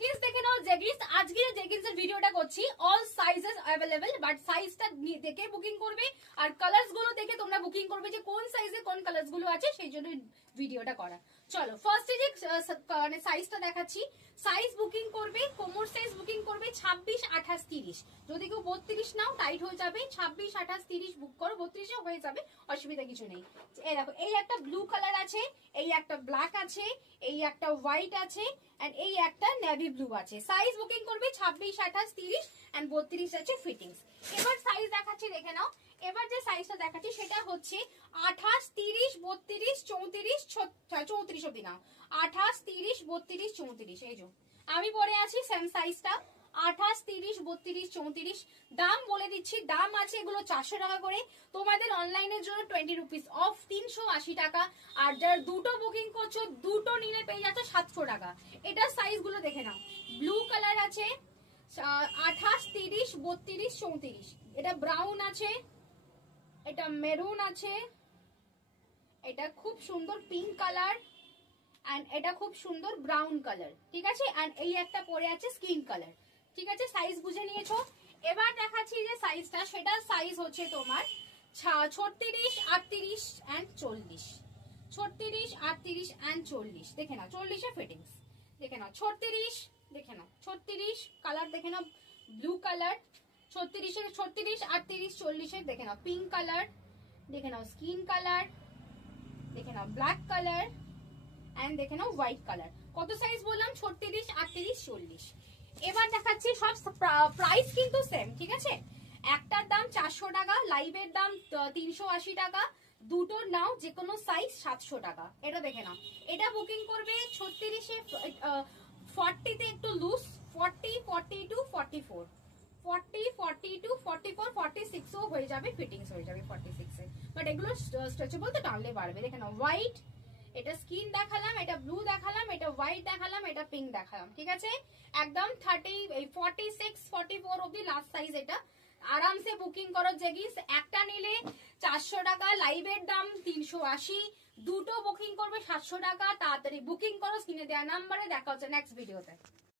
Jeggings দেখে নাও। Jeggings আজকে jeggings এর ভিডিওটা করছি, অল সাইজেস अवेलेबल, বাট সাইজটা দেখে বুকিং করবে আর কালারস গুলো দেখে তোমরা বুকিং করবে যে কোন সাইজে কোন কালারস গুলো আছে, সেই জন্য ভিডিওটা করা। চলো ফার্স্টে যে মানে সাইজটা দেখাচ্ছি, সাইজ বুকিং করবে, কোমর সাইজ বুকিং করবে 26, 28, 30। যদি কেউ 32 নাও টাইট হয়ে যাবে, 26, 28, 30 বুক করো, 32 হয়ে যাবে, অসুবিধা কিছু নেই। এই দেখো, এই একটা ব্লু কালার আছে, এই একটা ব্ল্যাক আছে, এই একটা হোয়াইট আছে, এন্ড এই একটা নেভি ব্লু আছে। সাইজ বুকিং করবে 26, 28, 30 এন্ড 32 আছে ফিটিংস। এবার সাইজ দেখাচ্ছি, দেখে নাও। এবার যে সাইজটা দেখাচ্ছি সেটা হচ্ছে 28, 30, 32, 34, 34 অব্দি নাও। 28, 30, 32, 34। এই যে আমি পরে আছি সেম সাইজটা, 28, 30, 32, 34। দাম বলে দিচ্ছি, দাম আছে এগুলো 400 টাকা করে। তোমাদের অনলাইনের জন্য 20 রুপিস অফ, 380 টাকা। আর যারা দুটো বুকিং করছো, দুটো নিলে পেয়ে যাচ্ছ 700 টাকা। এটা সাইজ গুলো দেখে নাও। ব্লু কালার আছে 28, 30, 32, 34। এটা ব্রাউন আছে, এটা মেরুন আছে, এটা খুব সুন্দর পিঙ্ক কালার, এন্ড এটা খুব সুন্দর ব্রাউন কালার, ঠিক আছে। এন্ড এই একটা পরে আছে স্কিন কালার, ঠিক আছে। সাইজ বুঝে নিয়েছো। এবার দেখাচ্ছি যে সাইজটা, সেটা সাইজ হচ্ছে তোমার 36, 38 এন্ড 40। 36, 38 এন্ড 40 দেখে নাও। 40 এর ফিটিংস দেখে নাও। 36 দেখে নাও, 36 কালার দেখে নাও, ব্লু কালার। 36, 38, 40 দেখে নাও, পিঙ্ক কালার দেখে নাও, স্কিন কালার দেখে নাও, ব্ল্যাক কালার এন্ড দেখে নাও হোয়াইট কালার। কত সাইজ বললাম? 36, 38, 40। এবার দেখাচ্ছি, সব প্রাইস কিন্তু সেম, ঠিক আছে। একটার দাম 400 টাকা, লাইভের দাম 380 টাকা, দুটোর নাও যে কোনো সাইজ 700 টাকা। এটা দেখে নাও। এটা বুকিং করবে 36-এ, 40-তে একটু লুজ, 40, 42, 44, 40, 42, 44, 46ও হয়ে যাবে, ফিটিংস হয়ে যাবে 46-এ। বাট এগুলো স্ট্রেচেবল, তো টানলে বাড়বে। দেখে নাও, হোয়াইট, এটা স্কিন দেখালাম, এটা ব্লু দেখালাম, এটা হোয়াইট দেখালাম, এটা পিঙ্ক দেখালাম, ঠিক আছে। একদম 46, 44 অব্দি লাস্ট সাইজ। এটা আরামসে বুকিং করো জেগিন্স। একটা নিলে 400 টাকা, লাইভের দাম 380, দুটো বুকিং করবে 700 টাকা। তাড়াতাড়ি বুকিং করো, স্ক্রিনে দেওয়া নাম্বারে। দেখা হচ্ছে নেক্সট ভিডিওতে।